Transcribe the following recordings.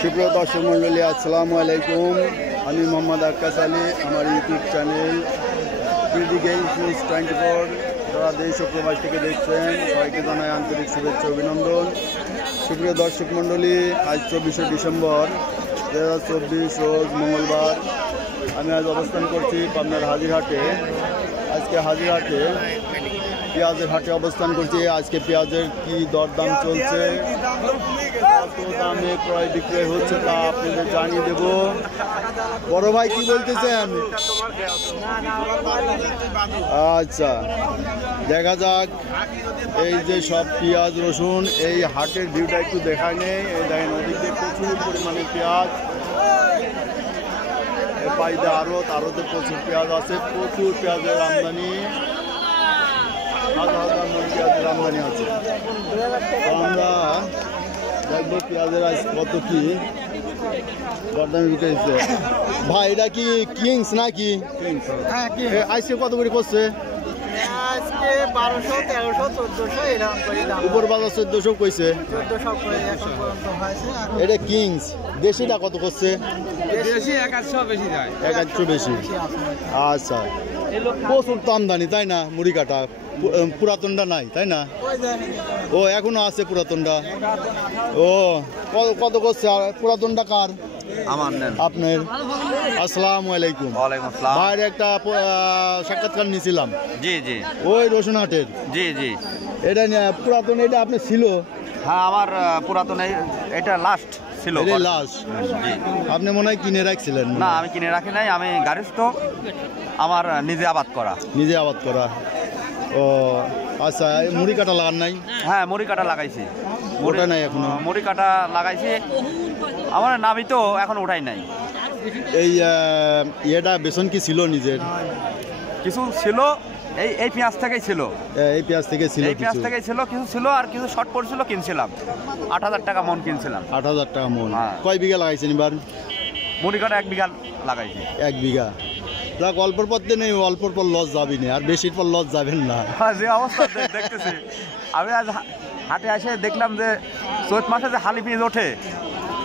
সুপ্রিয় দর্শক মণ্ডলী, আসসালামু আলাইকুম। আমি মোহাম্মদ আক্কাস আলী। আমার ইউটিউব চ্যানেল গেমস নিউজ 24 যারা দেশ ও প্রবাস থেকে দেখছেন সবাইকে জানাই আন্তরিক শুভেচ্ছা অভিনন্দন। সুপ্রিয় দর্শক মণ্ডলী, আজ 24শে ডিসেম্বর 2024 রোজ মঙ্গলবার। আমি আজ অবস্থান করছি পাবনার হাজিরহাটে। আজকে হাজিরহাটে পেঁয়াজের হাটে অবস্থান করছি। আজকে পেঁয়াজের কি দরদাম চলছে, কত দামে ক্রয় বিক্রয় হচ্ছে তা আপনাদের জানিয়ে দেব। বড় ভাই কি বলতেছেন? আচ্ছা, দেখা যাক। এই যে সব পেঁয়াজ রসুন, এই হাটের ভিউটা একটু দেখা নেই। এই দেখেন ওদিকে প্রচুর পরিমাণে পেঁয়াজ, পাইদে আরতে প্রচুর পেঁয়াজ আছে, প্রচুর পেঁয়াজের আমদানি, হাজার হাজার মন পেঁয়াজের আমদানি আছে। আমরা দেখবো পেঁয়াজের আজ কত কি দরদামে বিক্রি। ভাই এটা কি কিংস নাকি? আজকে কত করে করছে? আজকে 1200, 1300, 1400 এরকম করে দাম। উপর বাজার 1400 কইছে, 1400 করে এখন পর্যন্ত হয়েছে। এটা কিংস। দেশিটা কত করছে? দেশি 1100 বেশি যায়, 1100 বেশি। আচ্ছা, প্রচুর তো আমদানি তাই না? মুড়ি কাটা পুরাতনটা নাই তাই না? ও এখনো আছে পুরাতনটা। ও কত করছে পুরাতনটা? কার? আমার নেন। আপনার? আসসালামু আলাইকুম। ওয়ালাইকুম আসসালাম। ভাইয়ের একটা সাক্ষাৎকার নিয়েছিলাম। জি জি। ওই রসুনহাটের। জি জি। এটা পুরাতন, এটা আপনার ছিল? হ্যাঁ, আমার পুরাতন এটা লাস্ট ছিল। এটা লাস্ট? জি। আপনি মনে হয় কিনে রাখছিলেন? না, আমি কিনে রাখি নাই, আমি গারিস্থ, আমার নিজে আবাদ করা। নিজে আবাদ করা। ও আচ্ছা, মুড়ি কাটা লাগান নাই? হ্যাঁ, মুড়ি কাটা লাগাইছি। ওটা নাই এখনো? মুড়ি কাটা লাগাইছি, আমার নামি তো এখন ওঠাই নাই। এই ইয়েটা বেসন কি ছিল নিজের? কিছু ছিল, এই পেঁয়াজ থেকেই ছিল। এই পেঁয়াজ থেকে ছিল? এই পেঁয়াজ থেকেই ছিল, কিছু ছিল, আর কিছু শর্ট পড়ছিল, কিনছিলাম 8000 টাকা মন কিনছিলাম। 8000 টাকা মন। হ্যাঁ। কয় বিঘা লাগাইছেন এবার? মুড়ি কাটা 1 বিঘা লাগাইছি। 1 বিঘা। যাক, অল্পর পর নেই, অল্পর পর লস যাবি না, আর বেশির পর লস যাবেন না। যে অবস্থা দেখতেছি, আমি আজ হাটে এসে দেখলাম যে চৈত মাসে যে হালি পেঁয়াজ ওঠে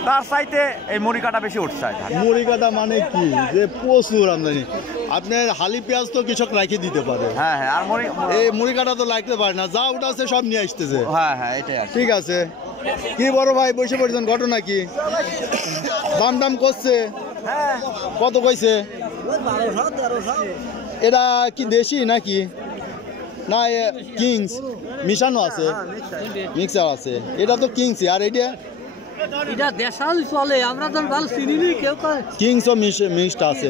তার চাইতে এই মুড়ি কাটা বেশি উঠছে। মুড়ি কাটা মানে কি যে প্রচুর আমদানি। আপনার হালি পেঁয়াজ তো কৃষক রাখে দিতে পারে। হ্যাঁ হ্যাঁ, আর এই মুড়ি কাটা তো লাগতে পারে না, যা ওটা আছে সব নিয়ে আসতেছে। হ্যাঁ হ্যাঁ, এটাই আছে। ঠিক আছে। কি বড় ভাই বসে পড়েছেন, ঘটনা কি? দাম করছে? কত কইছে? 1200, 1300। এটা কি দেশি নাকি না কিংস মিশানো আছে? মিক্সার আছে। এটা তো কিংস। আর এটা দেশাল চলে, আমরা তো ভালো চিনি নি। কেউ কিংস ও মিক্সড আছে,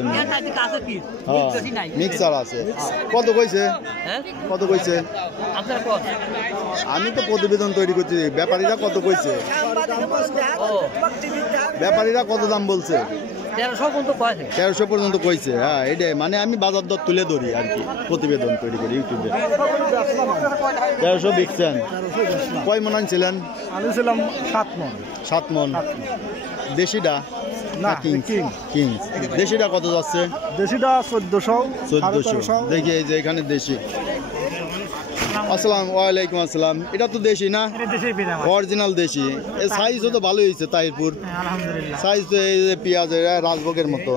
মিক্সার আছে। কত কইছে? কত কইছে? আমি তো প্রতিবেদন তৈরি করছি। ব্যাপারীরা কত কইছে? ব্যাপারীরা কত দাম বলছে? 1300 পর্যন্ত কইছে। হ্যাঁ, এটাই মানে আমি বাজার দর তুলে ধরি আর কি, প্রতিবেদন তৈরি করি ইউটিউবে। 1300 বিকছেন? কয় মন আনছিলেন? আমি ছিলাম 7 মণ। 7 মন। দেশিটা না কিংস? দেশিটা কত যাচ্ছে? দেশিটা 1400। দেখি এই যে এখানে দেশি। আসসালাম, ওয়ালাইকুম আসসালাম। এটা তো দেশি না? অরিজিনাল দেশি। এর সাইজও তো ভালো হয়েছে তাইরপুর। সাইজ তো এই যে পেঁয়াজের রাজভোগের মতো।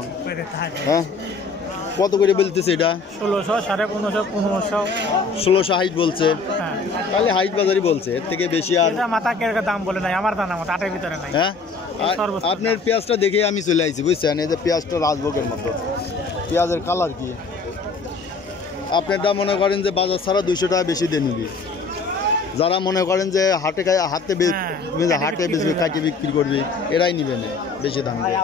হ্যাঁ, কত করে বলতেছে এটা? 1600, 1500, 1500। 1600 হাইট বলছে। তাহলে হাইট বাজারই বলছে, এর থেকে বেশি আর মাথা কেরকা দাম বলে নাই, আমার দানা মতো 8 এর ভিতরে নাই। হ্যাঁ, আপনার পেঁয়াজটা দেখে আমি চলে আইছি, বুঝছেন? এই যে পেঁয়াজটা রাজভোগের মতো। পেঁয়াজের কালার কি? আপনারটা মনে করেন যে বাজার ছাড়া 200 টাকা বেশি দিয়ে নিবি। যারা মনে করেন যে হাটে বেশি খাইতে বিক্রি করবি, এরাই নিবে না বেশি দাম দিয়ে।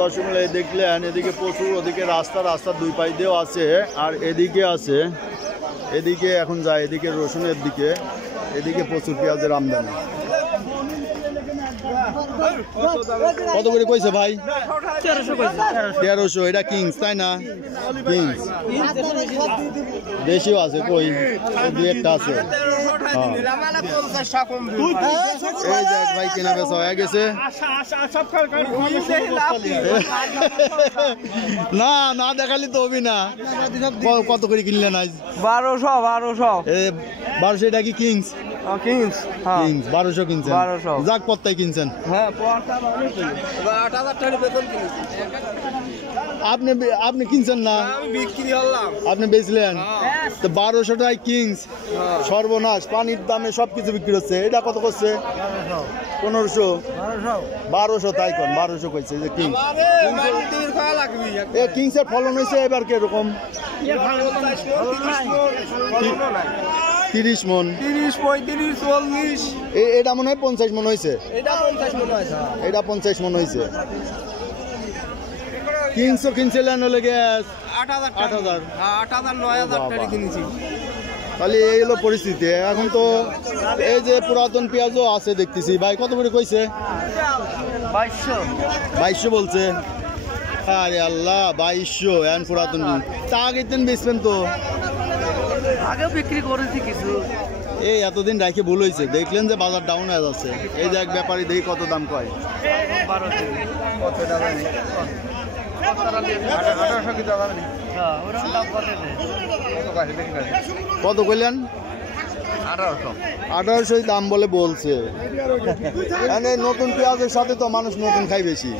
দর্শক দেখলেন এদিকে প্রচুর, ওদিকে রাস্তা 2 পাশ দিয়েও আছে, আর এদিকে আছে, এদিকে এখন যায় এদিকে রসুনের দিকে। এদিকে প্রচুর পেঁয়াজের আমদানি। কত করে কইছে ভাই? 1300। এটা কিংস তাই না? কিংস। দেশিও আছে, কই 2-1টা আছে। এই যে ভাই কেনা বেচা হয়ে গেছে। না না দেখালি তো হবি না। কত করে কিনলেন আজ? 1200। 1200। এটা কি কিংস? কিংস হ্যাঁ কিংস 1200 কিনছেন 1200 যাক পত্তাই কিনছেন হ্যাঁ 8000 টাকা বেতন কিনেছি আপনি আপনি কিনছেন না আমি বিক্রি হলাম আপনি বেচলেন তো 1200 টাকায় কিংস সর্বনাশ পানির দামে সবকিছু বিক্রি হচ্ছে এটা কত করছে 1500 1200 তাই কোন 1200 কইছে যে কিংস এ কিংসের ফলন হয়েছে এবার কিরকম 30 মন 30 35 40 এটা মনে হয় 50 মন হয়েছে এটা 50 মন আছে এটা 50 মন হয়েছে কিংসও কিনছিলেন হলে গ্যাস 8000 9000 টাকা কিনেছি তাহলে এই হলো পরিস্থিতি এখন তো এই যে পুরাতন পেঁয়াজও আছে দেখতেছি ভাই কত করে কইছে 2200 বলছে আরে আল্লাহ 2200 এখন পুরাতন তা আগের দিন বেচবেন তো আগে বিক্রি করেছি কিছু এই এতদিন রাখে ভুল হয়েছে দেখলেন যে বাজার ডাউন হয়ে যাচ্ছে এই যে এক ব্যাপারী দেখি কত দাম কয় কত কইলেন 1800 দাম বলে বলছে মানে নতুন পেঁয়াজের সাথে তো মানুষ নতুন খাই বেশি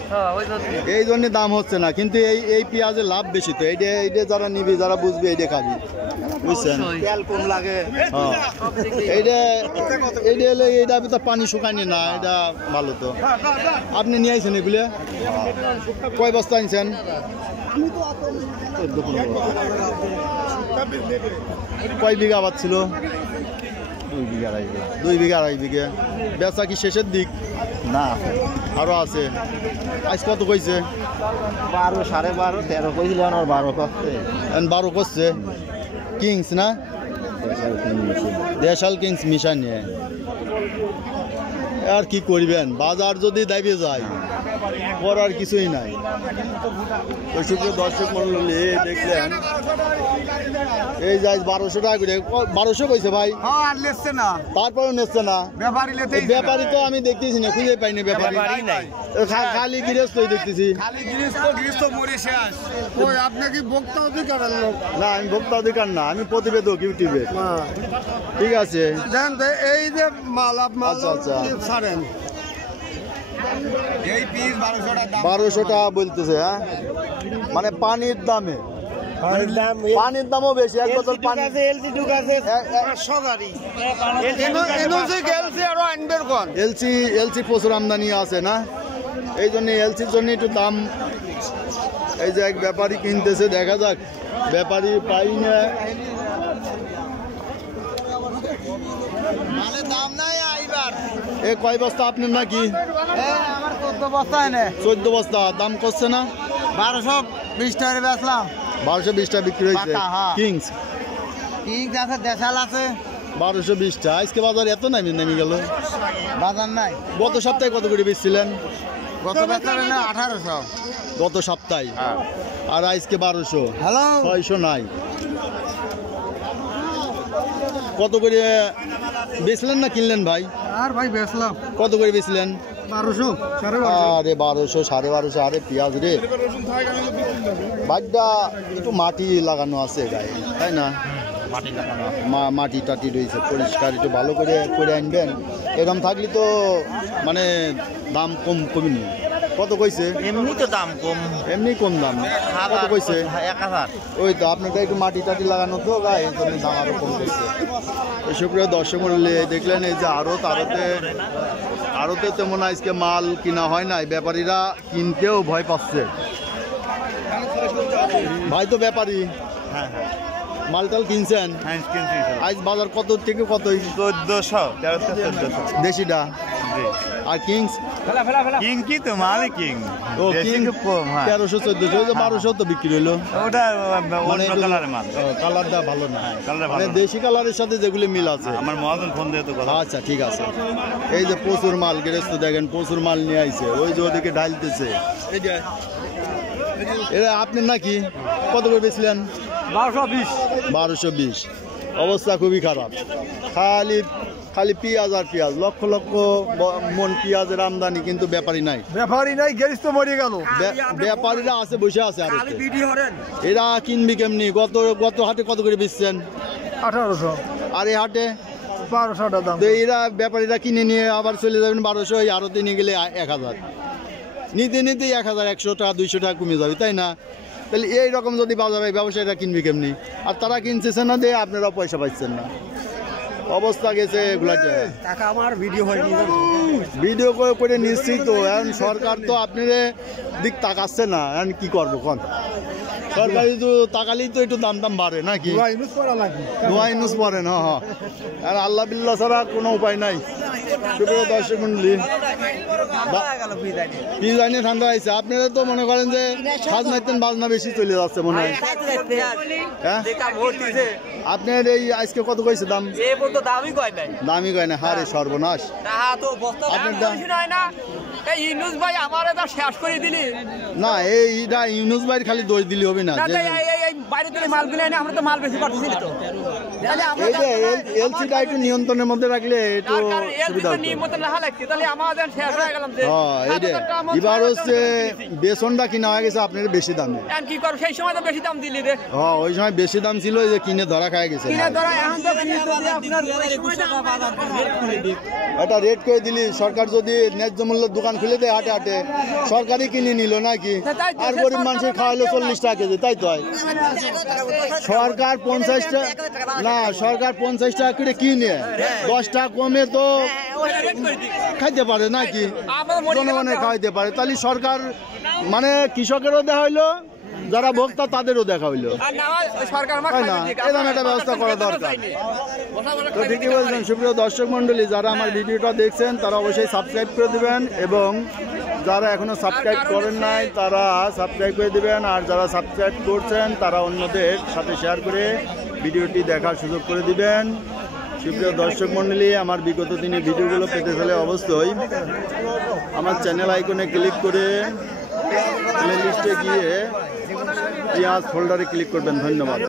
এই জন্য দাম হচ্ছে না কিন্তু এই পেঁয়াজের লাভ বেশি তো এইটা যারা নিবি যারা বুঝবে এইটা খাবি বুঝছেন তেল কম লাগে এইটা হলে এইটা তো পানি শুকায়নি না এটা ভালো তো আপনি নিয়ে আইছেন এগুলো কয় বস্তা আনছেন কয় বিঘা আবাদ ছিল 2 বিঘা আড়াই বিঘা বেচা কি শেষের দিক না আরো আছে আজ কত কইছে 12 12.5 13 কইছিল আর 12 করতে 12 করছে কিংস না দেশাল কিংস মিশা নিয়ে আর কি করবেন বাজার যদি দাবি যায় করার কিছুই নাই তো সুপ্রিয় দর্শক মণ্ডলী দেখলেন এই যাই 1200 টাকা করে 1200 কইছে ভাই আর লেছে না তারপরেও নেচ্ছে না ব্যাপারী লেতেই ব্যাপারী তো আমি দেখতেছি না খুঁজে পাইনি ব্যাপারী নাই খালি গৃহস্থই দেখতেছি খালি গৃহস্থ মরে শেষ ওই আপনি কি ভোক্তা অধিকার লোক না আমি ভোক্তা অধিকার না আমি প্রতিবেদক ইউটিউবে ঠিক আছে জানেন তো এই যে মাল আচ্ছা আচ্ছা ছাড়েন এই পিস 1200 টাকা 1200 টাকা বলতেছে হ্যাঁ মানে পানির দামে পানির দামও বেশি এক বোতল পানি এলসি ঢুকাছে 500 গাড়ি এনওসি গেলসি আর আনবের কোন এলসি প্রচুর আমদানি আছে না এই জন্য এলসির জন্য একটু দাম এই যে এক ব্যাপারী কিনতেছে দেখা যাক ব্যাপারী পাই না মানে দাম নাই আইবার এ কয় বস্তা আপনার নাকি আমার 14 বস্তা এনে 14 বস্তা দাম করছে না 1220 টাকা বেচলাম 1220 টাকা বিক্রি হয়েছে পাকা, হ্যাঁ। কিংস আছে দেশাল আছে 1220 টাকা আজকে বাজার এত নেমে গেল বাজার নাই গত সপ্তাহে কত করে বেচছিলেন গত বছরে না 1800 গত সপ্তাহে আর আজকে 1200 হ্যালো 600 নাই কত করে বেচলেন না কিনলেন ভাই আর ভাই বেচলাম কত করে বেচলেন 1200 আরে 1200 1250 আরে পেঁয়াজ রে বাড়িটা একটু মাটি লাগানো আছে গায়ে তাই না মাটি টাটি রয়েছে পরিষ্কার একটু ভালো করে আনবেন এরকম থাকলে তো মানে দাম কমই কত কইছে এমনি তো দাম কম এমনি কম দাম কত কইছে 1000 ওই তো আপনাদের একটু মাটি টাটি লাগানো তো গায়ে এই জন্য দাম আরো কম কইছে এসব দর্শক মূল্যে দেখলেন এই যে আড়তে তেমন আজকে মাল কিনা হয় নাই ব্যাপারীরা কিনতেও ভয় পাচ্ছে ভাই তো ব্যাপারী হ্যাঁ হ্যাঁ মালটাল কিনছেন হ্যাঁ কিনছি আজ বাজার কত থেকে কত 1400 দেশিটা আর কিংস কিং কি তো মালে কিং ও কিং 1300 1400 1200 তো বিক্রি হলো ওটা অন্য কালারের মাল কালারটা ভালো না কালারটা মানে ভালো দেশি কালারের সাথে যেগুলি মিল আছে আমার মহাজন ফোন দিয়ে তো কথা আচ্ছা ঠিক আছে এই যে প্রচুর মাল গৃহস্থ দেখেন প্রচুর মাল নিয়ে আইছে ওই যে ওদিকে ঢালতেছে এটা আপনার নাকি কত করে বেচলেন 1220 অবস্থা খুবই খারাপ খালি পেঁয়াজ আর পেঁয়াজ লক্ষ লক্ষ মন পেঁয়াজের আমদানি কিন্তু ব্যাপারী নাই গ্যাস তো মরে গেল ব্যাপারীরা আছে বসে আছে আর এরা কিনবি কেমনি গত হাটে কত করে বেচছেন 1800 আর এই হাটে 1200 দাম। তো এরা ব্যাপারীরা কিনে নিয়ে আবার চলে যাবেন 1200, আরো নিয়ে গেলে 1000, নিতে নিতে 1000, 100 টাকা 200 টাকা কমে যাবে, তাই না? তাহলে এইরকম যদি বাজারে ব্যবসায়ীরা কিনবে কেমনি? আর তারা কিনতেছে না দিয়ে আপনারা পয়সা পাচ্ছেন না, অবস্থা গেছে এগুলাতে। টাকা আমার ভিডিও হয়নি, ভিডিও করে নিশ্চিত তো এখন সরকার তো আপনার দিক তাকাচ্ছে না, এখন কি করবো কোন? সরকারি তো তাকালেই তো একটু দাম বাড়ে নাকি? দোয়া ইউনুস পড়ে না, হ্যাঁ। আর আল্লাহ বিল্লাহ ছাড়া কোনো উপায় নাই। সুপ্রিয় দর্শক মন্ডলী, কি জানি ঠান্ডা হয়েছে। আপনারা তো মনে করেন যে সাজ নাইতেন বাজনা বেশি চলে যাচ্ছে মনে হয়, হ্যাঁ? আপনার এই আজকে কত কইছে দাম? দামই কয় না, হারে সর্বনাশ। আপনার দাম ইউনুস ভাই আমার এটা শেষ করে দিলি না, এইটা ইউনুস ভাই খালি দোষ দিলি হবে না। বাইরে থেকে মাল কিনে আমরা তো মাল বেশি পাচ্ছি তো, এই যে এলসিটা একটু নিয়ন্ত্রণের মধ্যে রাখলে একটু সুবিধা হতো। তাহলে আমাদের শেষ হয়ে গেলাম। হ্যাঁ, এই যে এবার হচ্ছে বেসনটা কিনা হয়ে গেছে আপনার বেশি দামে। কি করো, সেই সময় তো বেশি দাম দিলি রে। হ্যাঁ, ওই সময় বেশি দাম ছিল, এই যে কিনে ধরা খায় গেছে। কিনে ধরা এখন তো আপনার এটা রেট করে দিলি, সরকার যদি ন্যায্য মূল্যের দোকান খুলে দেয় হাটে হাটে, সরকারই কিনে নিল নাকি? আর গরিব মানুষের খাওয়াইলো 40 টাকা কেজি, তাই তো হয়। সরকার 50 টাকা না, সরকার 50 টাকা করে কিনে 10 টাকা কমে তো খাইতে পারে নাকি? জনগণের খাওয়াইতে পারে। তাহলে সরকার মানে কৃষকেরও দেখা হইলো, যারা ভোক্তা তাদেরও দেখা হইলো, তাই না? এরকম একটা ব্যবস্থা করা দরকার। তো ঠিকই বলছেন। সুপ্রিয় দর্শক মন্ডলী, যারা আমার ভিডিওটা দেখছেন তারা অবশ্যই সাবস্ক্রাইব করে দিবেন, এবং যারা এখনো সাবস্ক্রাইব করেন নাই তারা সাবস্ক্রাইব করে দিবেন, আর যারা সাবস্ক্রাইব করছেন তারা অন্যদের সাথে শেয়ার করে ভিডিওটি দেখার সুযোগ করে দিবেন। সুপ্রিয় দর্শক মন্ডলী, আমার বিগত দিনের ভিডিওগুলো পেতে হলে অবশ্যই আমার চ্যানেল আইকনে ক্লিক করে প্লে লিস্টে গিয়ে পেঁয়াজ ফোল্ডারে ক্লিক করবেন। ধন্যবাদ।